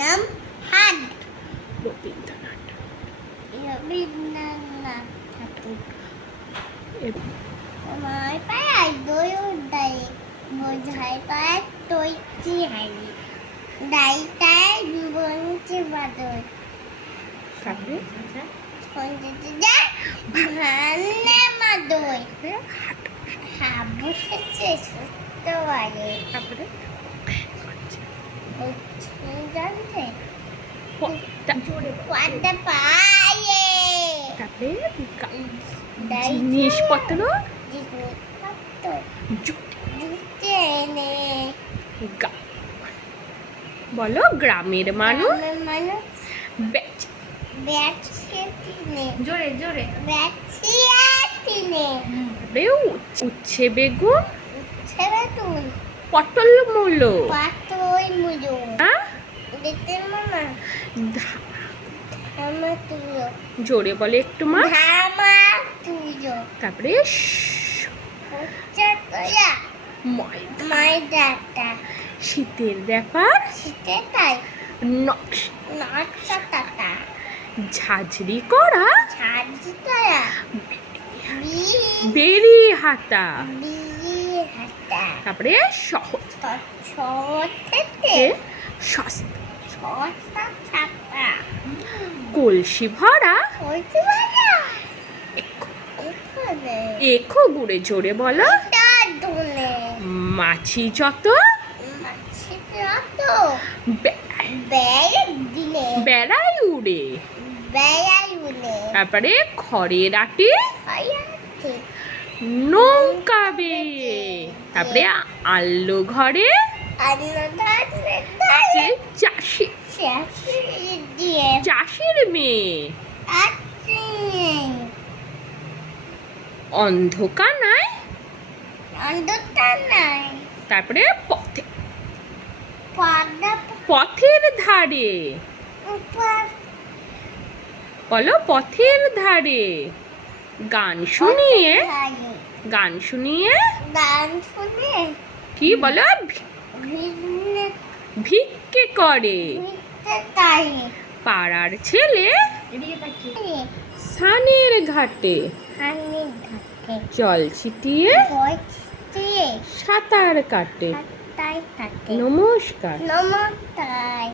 নাম হাত রবীন্দ্রনাথ রবীন্দ্রনাথ ঠাকুর আমার পায়ে দই উঠাই বোঝাই পায়ে তৈছি হারি দাইটায় বঞ্চি বাদর তারপরে সন্ধ্যেতে যায় ভান্নে মাদর হাবুসেছে সুস্থ বাড়ে তারপরে জিনিসপত্র? বলো গ্রামের মানুষ? জোরে জোরে। উচ্ছে- উচ্ছে বেগুন। ছেড়ে তুল পটল মূলো পাতই মুজো হ্যাঁ? জোরে বলে একটু মা। তারপরে শীতের ব্যাপার। ঝাঁঝরি করা। বেরি হাতা তারপরে সহজ। কলসি ভরা। এখো- গুড়ে জোরে বলো। মাছি যত। বেড়াই উড়ে। তারপরে খড়ের আটি। নৌকা বেয়ে তারপরে আল্লো ঘরে চাষি চাষির মেয়ে। আছে অন্ধকানায় অন্ধতা নাই তারপরে পথে পথের ধারে। বলো, পথের ধারে। গান শুনিয়ে গান শুনিয়ে? গান শুনে কি বলো? ভি- ভিক্ষে করে। তাই। পাড়ার ছেলে এদিকে সানের ঘাটে। জল ছিটিয়ে সাঁতার কাটে। তাই নমস্কার। নমস্কার।